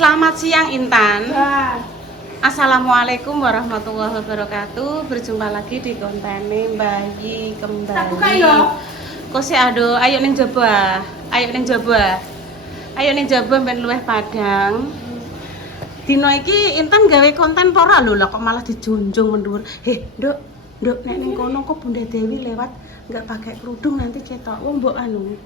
Selamat siang Intan. Nah, Assalamualaikum warahmatullahi wabarakatuh. Berjumpa lagi di konten Bayi Kembali. tak buka yo. Kosi aduh, ayo ning jaba. Ayo ning jaba. Ayo ning jaba ben luweh padang. Dino iki Intan gawe konten ora lho, lah kok malah dijunjung mendur. Nduk, nek ning kono kok Bunda Dewi lewat enggak pakai kerudung nanti ketok. Wong mbok anu.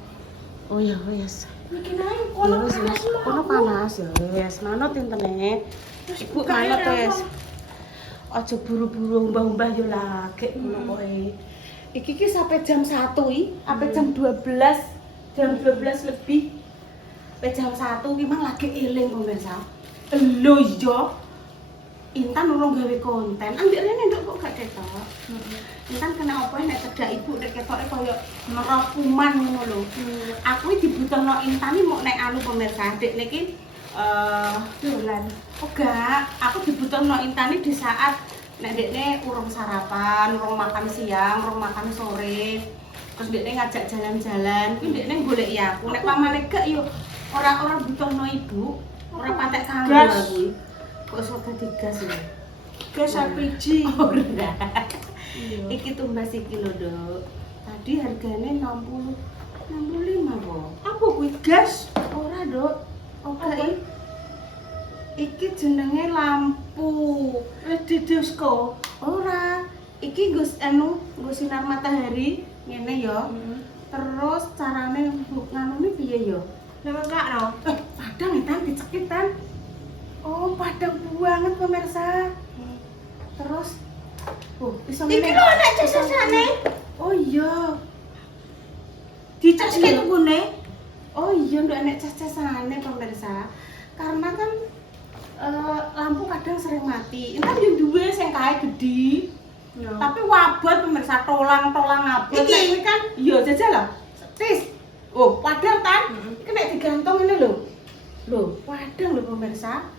Oh ya wes. Bikin aja kono panas lho. Kono panas ya wes. Manut intene. Ibu manut wes. Aja buru-buru mbah-mbah yo lagi ngono koe. Iki sampai jam 1 sampai jam 12. Jam 12 lebih. Sampai jam 1 ki mang lagi eling pemirsa. Lho iya. Intan urung gawe konten. Ambek rene nduk kok gak ketok. Intan kena apa nek cedak ibu nek ketoke koyo merah kuman ngono lho. Aku iki dibutuhno Intan iki mok nek anu pemirsa, Dek niki dolan. Oh gak, aku dibutuhno Intan iki di saat nek dekne urung sarapan, urung makan siang, urung makan sore. Terus dekne ngajak jalan-jalan, kuwi dekne goleki aku. Nek pamane gak yo ora butuhno ibu, ora patek kanggo aku. Kok soda digas lho. Gas LPG. Oh, rendah. Iki tumbas iki lho, Dok. Tadi harganya 65 kok. Apa kuwi gas? Ora, Dok. Apa? Iki jenenge lampu LED disco. ora. Iki nggo sinar matahari ngene ya. Terus carane nganune piye ya? Memang kak no. Padang Tan dicekit Tan. Oh, padang banget pemirsa. Terus iso Iki lho anak cesesane. Oh iya. Dicas ki tunggune. Oh iya nduk enek ces-cesane pemirsa. Karena kan lampu kadang sering mati. Entar yo duwe sing kae gedhi. Tapi wabot pemirsa tolang-tolang abot. Iki Kan iya jajal lah. Tis. Oh, padang Tan. Iki nek digantung ini lho. Lho, padang lho pemirsa.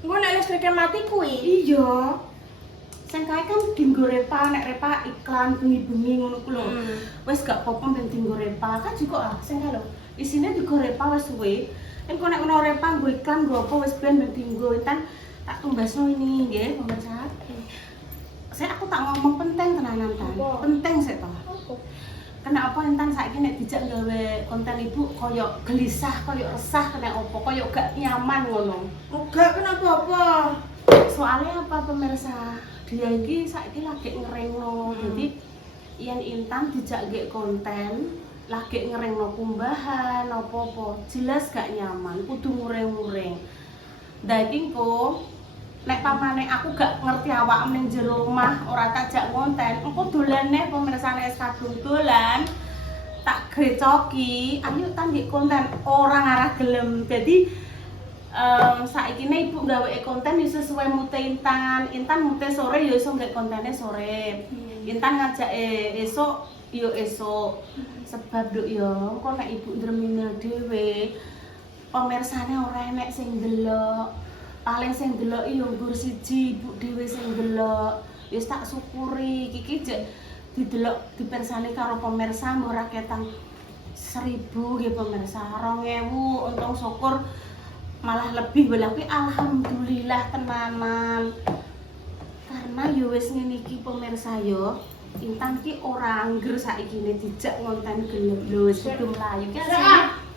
Engko nek listrike mati kuwi. Iya. Sing kae kan dinggo repa, nek repa iklan bengi-bengi ngono ku lho. Wis gak apa-apa ben dinggo repa. Kan juga sing kae lho. Isine digo repa wis suwe. Engko nek ono repa nggo iklan nggo apa wis ben dinggo. Entan tak tumbasno ini nggih, pemirsa. Aku tak ngomong penting tenanan Tan. Penting sik to. Kenapa Intan saiki nek dijak gawe konten ibu koyo gelisah, koyo resah, kena opo, koyo gak nyaman ngono. Enggak kenapa apa. Soalnya apa pemirsa? Dia iki saiki lagi ngerengno. Jadi yen Intan dijak gawe konten, lagi ngerengno kumbahan opo-opo, jelas gak nyaman, kudu ngureng-ngureng. Daging kok nek pamane aku gak ngerti awak ning jero omah ora tak jak konten, engko dolane pemirsane es kadung dolan tak grecoki, ayo Tan nggih konten ora ngarah gelem. Jadi saikine ibu gawe konten yo sesuai mute Intan. Intan mute sore yo iso nggih kontene sore. Intan ngajak esuk yo esuk. Sebab nduk yo engko nek ibu ndremine dhewe pemirsane ora enek sing ndelok. Paling sing ndelok yo nggur siji ibu dhewe sing ndelok. Wis tak syukuri iki jek didelok dipersani karo pemirsa ora ketang 1000 nggih pemirsa, 2000 untung syukur malah lebih belah kuwi alhamdulillah tenanan. Karena yo wis ngene iki pemirsa yo, Intan ki ora angger saikine dijak ngonten gelem lho wis kudu mlayu ki asline.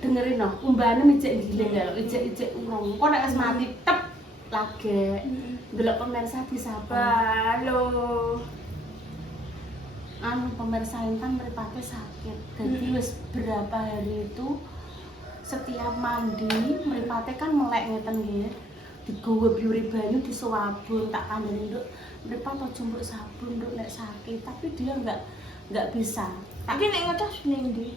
Dengerin no, kumbane mijek giling lho, ijek-ijek urung. Kok nek wis mati tep lagi. Delok pemirsa disabar lho. Anu pemirsa Intan mripate sakit. Jadi wis berapa hari itu setiap mandi mripate kan melek ngeten nggih. Digowo biuri banyu disuwabun tak kandhani nduk. Mripat aja mbok sabun nduk nek sakit, tapi dia enggak bisa. Iki nek ngecas ning ndi?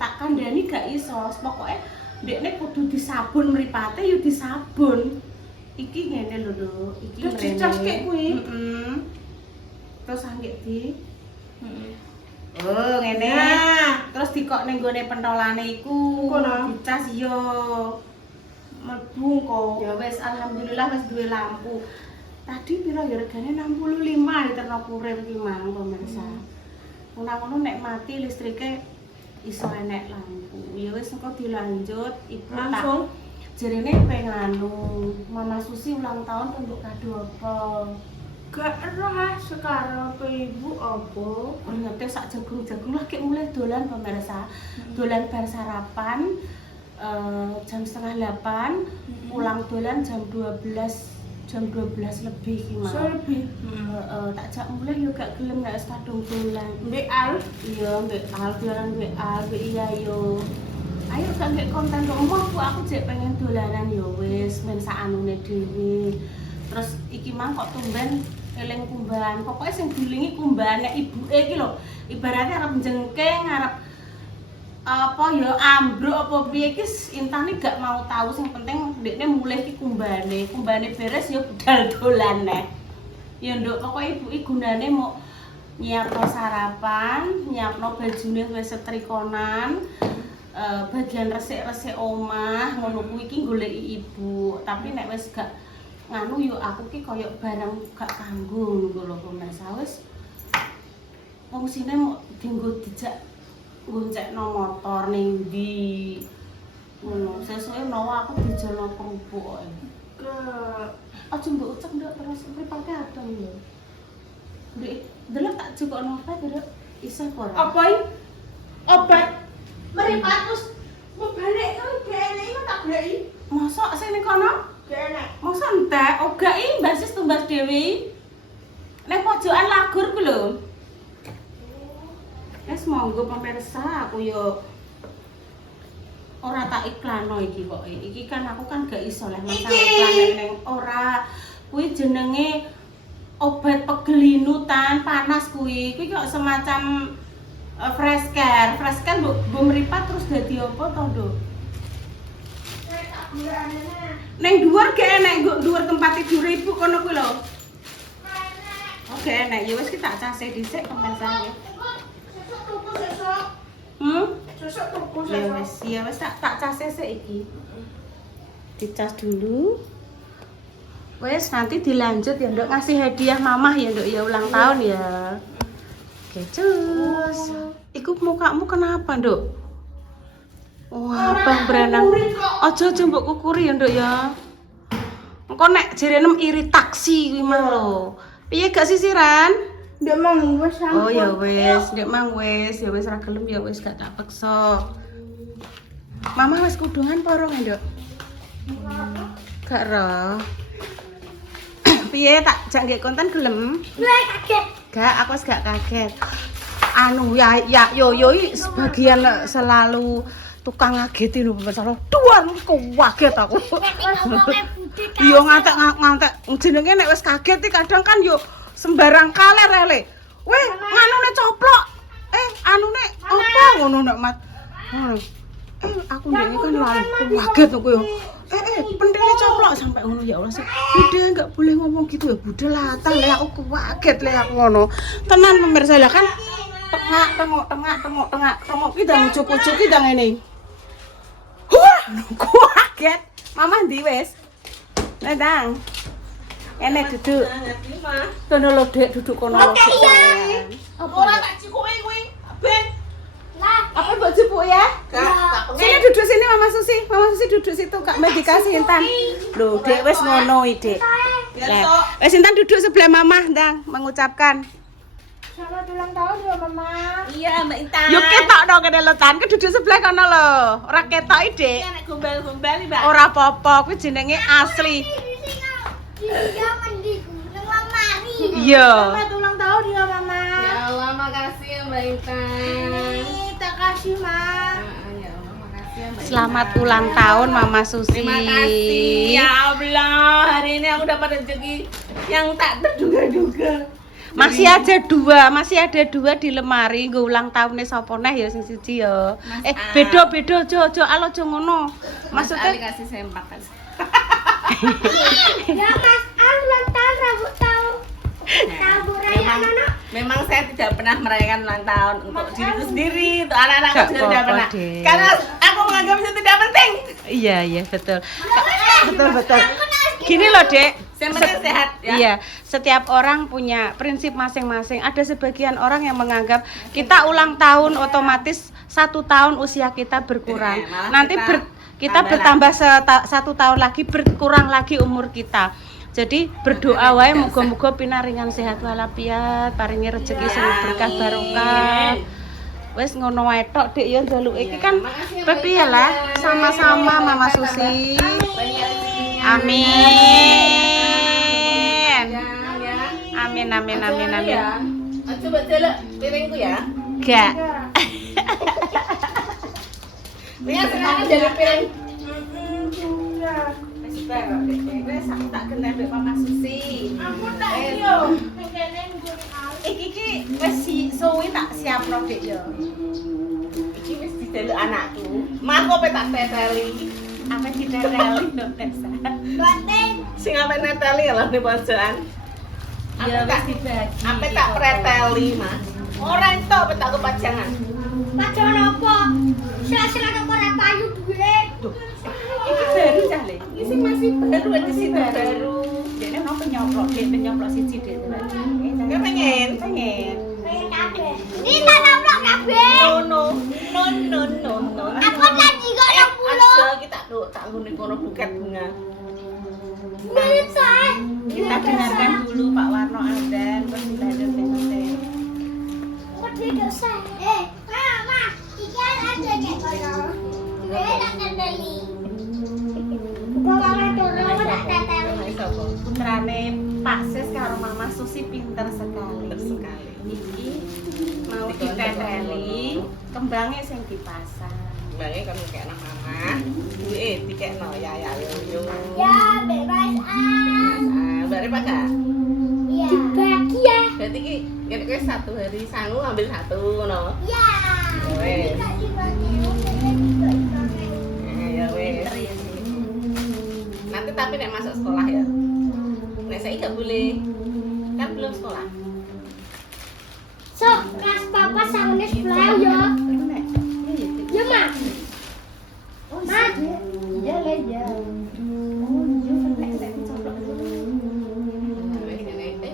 Tak kandhani gak iso, pokoke ndekne kudu disabun mripate yo disabun. Iki ngene lho, Dok. Iki Terus dicaske kuwi. Terus anggek di Oh, ngene. Terus dikok ning gone pentolane iku. Kono. Dicas yo. Mlebu kok. Ya wis alhamdulillah wis duwe lampu. Tadi pira ya regane 65 literno kurir ki mang pemirsa. Ngono nek mati listrike iso enek lampu. Ya wis engko dilanjut ibu langsung Jarene pengen anu, Mama Susi ulang tahun untuk kado apa? Gak erah sekarang apa ibu apa? Ternyata sak jagung-jagung lah kayak mulai dolan pemirsa. Dolan bar sarapan jam 7:30, pulang dolan jam 12 lebih gimana? So lebih. Tak jak mulai yo gak gelem nek wis kadung dolan. Mbak Al. Iya, mbek Al dolan mbek Al, mbek iya yo. Ayo gak ngek konten kok omah aku jek pengen dolanan yo wis men sak anune dhewe. Terus iki mang kok tumben eling kumbahan. Pokoke sing dilingi kumbahane ibuke iki lho. Ibaratnya arep jengking, arep apa ya ambruk apa piye iki Intan iki gak mau tahu sing penting ndekne mulih iki kumbahane beres ya budal dolan neh. Ya nduk pokoke ibuke gunane mau nyiapno sarapan, nyiapno bajune wis setrikonan, bagian resik-resik omah ngono kuwi iki goleki ibu. Tapi nek wis gak nganu yo aku ki koyo barang gak kanggo ngono lho pemirsa wis fungsine mau dienggo dijak goncekno motor ning ndi ngono sesuai nawa aku dijono kerupuk kok aja mbok ucek ndak terus mripate adem yo ndek delok tak jukokno apa ndek iso ora Apa iki? Obat. Meripat terus mbalik kan gene iki tak goleki. mosok sing ning kono Gene. mosok entek oga iki basis tumbas dhewe nek pojokan lagur ku lho. Wes monggo pemirsa aku yo ora tak iklanno iki kok. Iki kan aku kan gak iso leh masang iklan ning ora. Kuwi jenenge obat pegelinutan panas kuwi. Kuwi kok semacam fresh care. Fresh care mbok mripat terus dadi apa to, Nduk? Ning dhuwur ge enek nggo dhuwur tempat tidur ibu kono kuwi lho. Oke, enek ya wis ki tak case dhisik pemirsa. Sesuk tuku Ya wis tak case sik iki. Dicas dulu. Wes nanti dilanjut ya Nduk ngasih hadiah mamah ya Nduk ya ulang tahun ya. Oke, cus. Iku mukamu kenapa, Nduk? Wah, Bang Branang. Aja mbok kukuri ya Nduk ya. Engko nek jerenem iri taksi kuwi mah lho. Piye gak sisiran? Ndek mang wis Oh ya wis, ndek mang wis, ya wis ra gelem ya wis gak tak peksa. Mama wis kudungan apa ora, Nduk? Gak roh. Piye tak jak nggih konten gelem? kaget. Gak, aku wis gak kaget. Anu ya yo sebagian selalu tukang ngageti lho pemirsa. Duan kok kaget aku. Yo ngantek jenenge nek wis kaget iki kadang kan yo sembarang kaler ele. Weh, nganune coplok. Anune apa ngono nek Mat. Aku ndek kan lalu kaget aku yo. Pentile coplok sampai ngono ya Allah sih. Bude enggak boleh ngomong gitu ya. Bude latah le aku kaget le aku ngono. Tenan pemirsa lah kan tengok ki ndang ujug-ujug ki ndang ngene. Wah, kaget. Mama ndi wis? Ndang. Enek duduk. Kono lho Dek, duduk kono lho. Apa ora tak cikuki kuwi? Ben. Lah, apa mbok jupuk ya? Sini duduk sini Mama Susi. Mama Susi duduk situ Kak medikasi Intan. Lho, Dek wis ngono iki, Dek. Lah, wis Intan duduk sebelah Mama, Ndang, mengucapkan Selamat ulang tahun ya Mama. Iya, Mbak Intan. Yuk ketok dong kene lho Tan, duduk sebelah kono lho. Ora ketok iki, Dek. Nek gombal-gombal iki, Mbak. Ora apa-apa, kuwi jenenge asli. Iya mandi nang lemari. Iya. Selamat ulang tahun ya Mama. Ya Allah, makasih ya Mbak Intan. Ini tak kasih Ma. Ya Allah, makasih ya Mbak Selamat Intan. ulang tahun Mama Susi. Terima kasih. Ya Allah, hari ini aku dapat rezeki yang tak terduga-duga. Masih ada dua di lemari. Nggo ulang tahunnya sapa neh ya sing siji ya. Mas Al. Beda aja alo aja ngono. Mas Ali Maksudnya kasih sempak kan. Ya Mas Al ulang tahun rambut tahu. Tahu raya Nono. Memang saya tidak pernah merayakan ulang tahun untuk diriku sendiri, untuk anak-anakku Gak juga tidak apa-apa, pernah. Dek. Karena aku menganggap itu tidak penting. iya betul. Betul. Gini loh, Dek. Yang penting sehat ya. Iya, setiap orang punya prinsip masing-masing. Ada sebagian orang yang menganggap kita ulang tahun otomatis 1 tahun usia kita berkurang. Malah Nanti kita- Kita bertambah 1 tahun lagi, berkurang lagi umur kita. Jadi berdoa wae muga-muga pinaringan sehat walafiat, paringi rezeki sing berkah barokah. Wes ngono wae tok Dik ya njaluke iki kan piye lah sama-sama Mama Susi. Amin. Amin amin amin amin. Coba celuk piringku ya. Gak. Lihat sekarang jadi piring. Wes barok wes aku tak genah mbek Mama Susi. Ampun tak yo. Iki wis suwi tak siapno Dik yo. Iki wis didelok anakku. Mako pe tak teteli. Apa ditereli lho Desa. Sing ape neteli lho ning pojokan. Ya wis dibagi. Ape tak preteli, Mas. Ora entuk pe tak kepajangan. Pajangan apa? Sila-sila kok ora payu duwe. Iki baru cah Le. Iki sing masih baru edisi baru. Dene ono penyomplok, Dik penyomplok siji Dik. Kowe pengen? Pengen. Pengen kabeh. Ini tak nampak kabeh. No. Aku lagi kok 60. Aja kita tak ngene kono buket bunga. Bisa. Kita dengarkan dulu Pak Warno Azan terus dilanjut besok. Kok tidak sah? Mama, iki ada kayak kono. Gue tak kendali. Bawa turun tak teteli. Sapa? Putrane Pak Sis karo Mama Susi pinter sekali. Sekali. Iki mau diteteli, kembangnya sing dipasang. Bae kamu kayak anak mama. Dikekno ya yo. Ya, bebas Bare pakai. Iya. Dibagi ya. Berarti ki kowe 1 hari sangu ambil 1 ngono. Ya. Wes. Tidak dibagi. Ya wes. Pinter ya sih. Nanti tapi nek masuk sekolah ya. Nek saya gak boleh. Kan belum sekolah. So, kelas papa sangunnya sebelah ya. Ya, Ma. Ma. Iya lah ya. Oh, iya nek dicoplok dulu.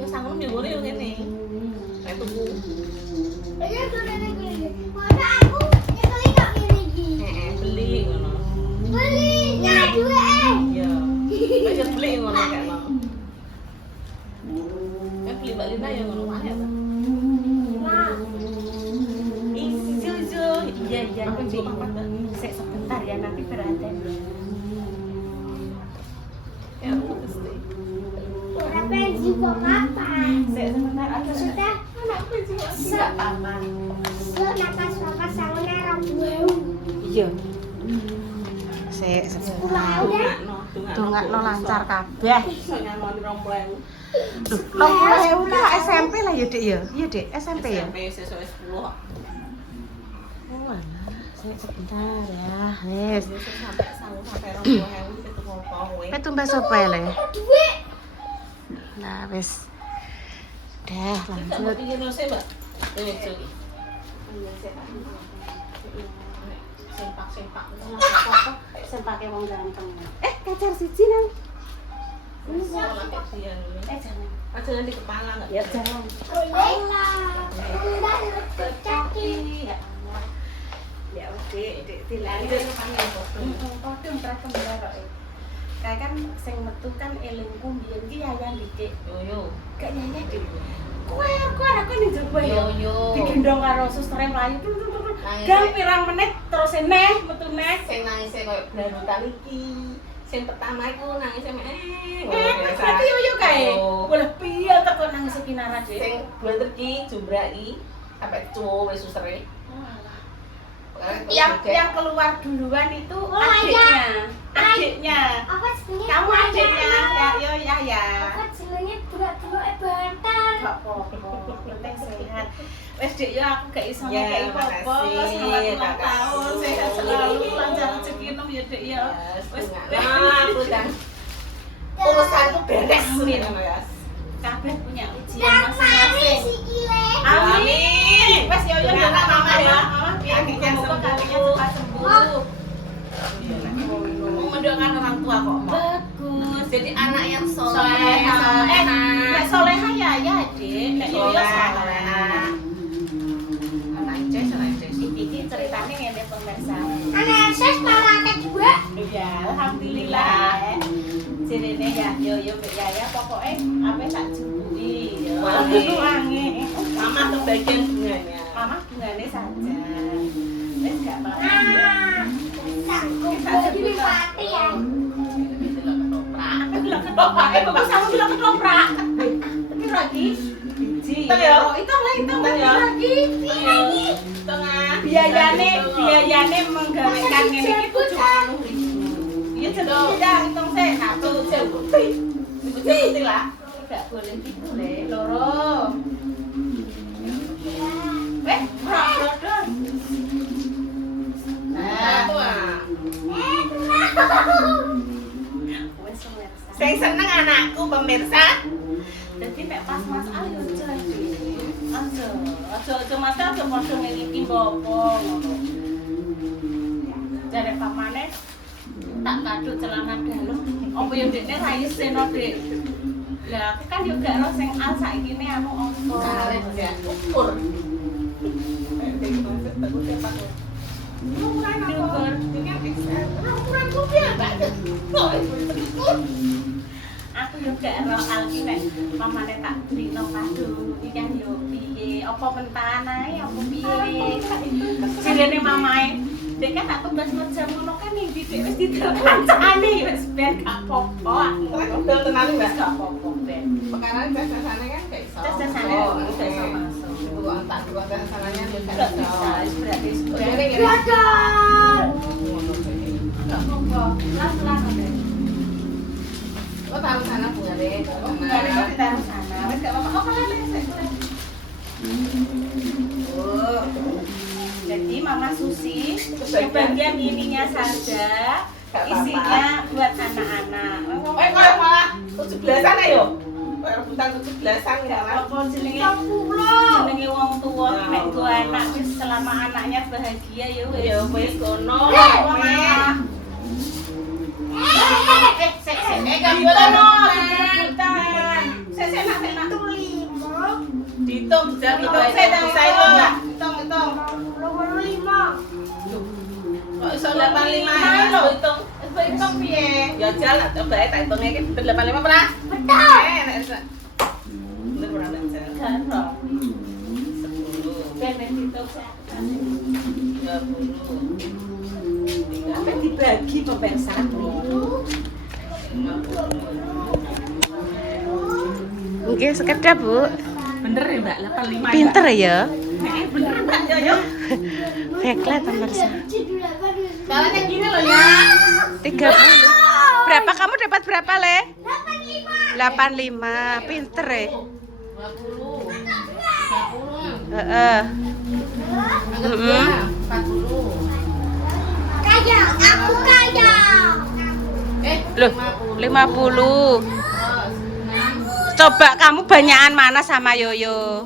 Sangun yo ngene yo ngene. Nek tuku. Ini tuh nenek gini. Mana aku nyekeli kok gini gini. Beli ngono. Beli nyadu Iya. Aja beli ngono kayakno. Kan beli Mbak Lina ya ngono wae ta. Ma. Ijo. Iya Aku Dik. juga papat, Mbak. Sik sebentar ya nanti berantem. Ya aku pasti. Ora pensi kok papa. Sik sebentar aja. Sudah. Anakku juga Enggak apa-apa. So, nakas papa sangunnya rambu. Iya. Sik sebentar. Dongakno, Dongakno lancar kabeh. Iso nyanyi rompleng. Duh, 60.000 ki SMP lah ya, Dik ya? Iya, Dik, SMP ya? SMP sesuk 10. Oh, alah. Sik sebentar ya. Wes. Sesuk sampai 20.000 itu ngopo kowe. Pe tumbas apa ya, Le? Duit. Nah, wes. Dah, Lanjut. lanjut. Iki lho sih, Mbak. Ini iki. Sempak. Sing pake wong ganteng. Kacar siji nang. Jangan. Jangan di kepala enggak? Ya jangan. Boleh lah. Udah kecaki. Ya oke, Dik dilanjut. Padha terakem barok. Kayak kan sing metu kan elingku mbiyen ki yayan dikek. Yo. Gak nyanyi Dik. Kowe anakku ning jaba ya. Yo. Digendong karo suster mlayu. Nangis. Gang pirang menit terus neh metu neh. Sing nangis koyo blarutan iki. Sing pertama iku nangis Berarti yo kae. Boleh piye teko nangis kinara, Dik. Sing banter ki jumbraki sampai cuwo wis susere. Yang keluar duluan itu Oh, adiknya. Apa sebenarnya? Kamu adiknya ya. Apa sebenarnya burak-burak bantal. Gak apa-apa, penting sehat. Wes Dik ya aku gak iso Ya, ngekeki apa-apa. makasih, Selamat ulang makasih. tahun, sehat selalu, lancar rezeki nom ya Dik ya. Wes aku dan urusanku beres ngono ya. kabeh punya ujian Yang mari masing-masing. si Kile. Amin. Wes yo yo Dengan doa mama ya. mama. Mama biar Kakinya muka-muka sembuh. kakinya cepat sembuh. Mau mendoakan orang tua kok. Bagus. Jadi anak yang Soleha. Nek soleha ya Dik. Nek yo yo soleha. Anak Ces. Iki ceritanya ngene pemirsa. Anak ses malah ada juga. ya, alhamdulillah. Jenenge ya yo mbek Yaya pokoke ape tak jupui yo. Wangi. Mama kebagian bunganya. Mama bungane saja. Wis gak apa-apa. Tak jadi mati ya. Ketoprak, bagus aku bilang ketoprak. Tapi lagi biji. Itu lagi. Tengah. Biayane menggawekan ngene iki 70.000. Iya jadi tidak hitung saya satu Itu lah. tidak boleh gitu le loro. Rodon. Nah, tuh ah. Wes pemirsa. Saya seneng anakku pemirsa. Jadi mek pas Mas ayo jadi. Aja mate aja padha ngene iki bopo ngono. Jare pamane tak kaduk celana dalam. Apa yo dekne ra iseno, Dik. Lah aku kan yo gak ro sing al saiki ne anu opo. Kalian ya ukur. Ukur. Ukuran mobil banget. Aku yo gak ro al ki nek pamane tak brino kadung iki kan yo piye apa mentahan ae apa piye. Jirene mamae Dek kan tak tebas macam ngono kan nih Dek wis diterkancane wis ben gak apa-apa. Udah tenang Wis enggak? gak apa-apa ben. Sekarang tes-tesannya kan kayak iso. Tes-tesane gak iso masuk. Itu tak dua tes-tesannya Gak bisa, wis berarti Gagal. gak apa-apa. Pelan-pelan aja. Lo taruh sana bunga deh. Enggak ada yang ditaruh sana. Wis gak apa-apa. Oh, kalian sik. Oh. Jadi Mama Susi Kebagian. kebagian ininya saja, Gak apa-apa. isinya buat anak-anak. Kok malah 17-an ayo. Kok rebutan 17-an Gak ya kan? apa-apa jenenge wong tua nek dua anak wis selama anaknya bahagia ya wis. Ya wis kono. Mama. Sik gak boleh rebutan. Sik nak. Dihitung bisa kita bisa itu enggak? Hitung. Kok iso 85 ya lo hitung. Hitung piye? Ya jalan coba tak hitungnya iki 85 pernah? Betul. Nek iso. Bener pernah jalan. Kan ro. 10 Ben hitung 20 sampai dibagi pemirsa. 50. Nggih, sekedap, Bu. Bener ya Mbak 85. Pinter ya. Bener Mbak yo. Baiklah pemirsa. Caranya gini loh ya. 30. Berapa kamu dapat berapa, Le? 85. 85. Pinter ya. 20. 40. Heeh. Heeh. 40. Kaya, aku kaya. Loh, 50. Terus 6. Coba kamu banyakan mana sama Yoyo?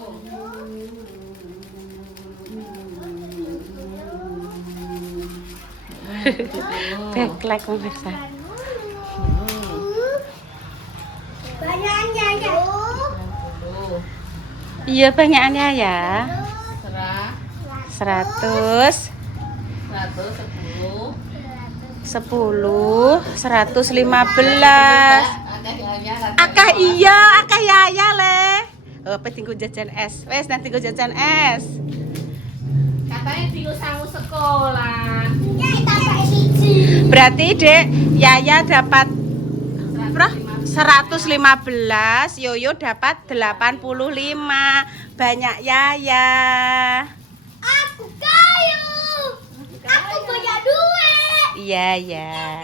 Backlight pemirsa. Banyaknya ya. 20. Iya banyakannya ya. Serah 100, 110. 10, 115. Akah Akah Yaya le. Oh, apa tinggal jajan es. Wes nanti gue jajan es. katanya dulu sangu sekolah. Ya, tambah siji. Berarti Dek, Yaya dapat berapa? 115, Yoyo dapat 85. Banyak Yaya. Aku kaya. Aku punya duit. Iya, ya.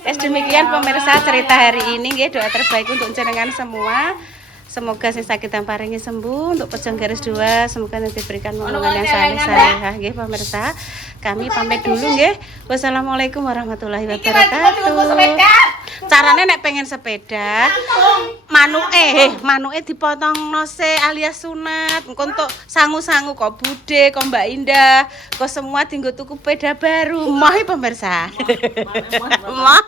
Demikian pemirsa cerita hari ini nggih, doa terbaik untuk jenengan semua. Semoga sing sakit dan paringi sembuh. Untuk pejuang garis 2 semoga nanti diberikan momongan yang saleh-salehah nggih pemirsa. Kami pamit dulu nggih. Wassalamualaikum warahmatullahi wabarakatuh. Carane nek pengen sepeda, manuke dipotongno se alias sunat. Engko entuk sangu-sangu kok Bude, kok Mbak Indah, kok semua tinggal tuku sepeda baru. Moh pemirsa. Moh.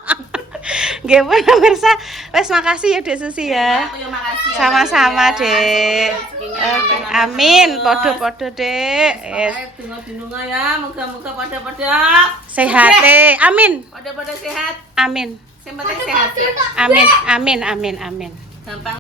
Nggih pun pemirsa, wes makasih ya Dek Susi ya. Aku yang makasih ya. Sama-sama, Mbak. Dek. Rezekinya Oke, nambah-nambah amin. terus. Podo-podo, Dek. Yes. Pokoknya dungo-dungo ya, moga-moga pada-pada Sehat, amin. pada-pada sehat. Amin. Yang penting sehat ya. Amin. Amin. Amin. Amin. Gampang